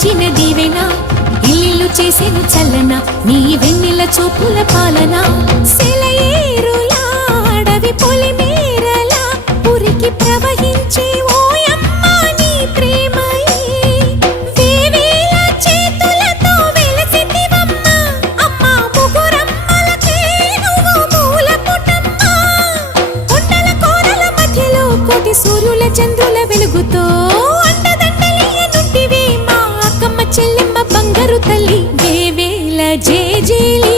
ఇచ్చిన దీవెన ఇల్లు చేసేను చల్లన నీ వెన్నెల చూపుల పాలన సెలయేరులా అడవి పొలిమేరలా ఉరికి ప్రవహించే ఓయమ్మ నీ ప్రేమయే వేవేల చేతులతో వెలసితివమ్మ అమ్మ ముగురమ్మలకే నువ్వు మూల పుటమ్మ కొండల కోరల మధ్యలో కోటి సూర్యుల చంద్రుల వెలుగుతో చెల్లెమ్మ బంగారు తల్లి వేవేల జేజేలి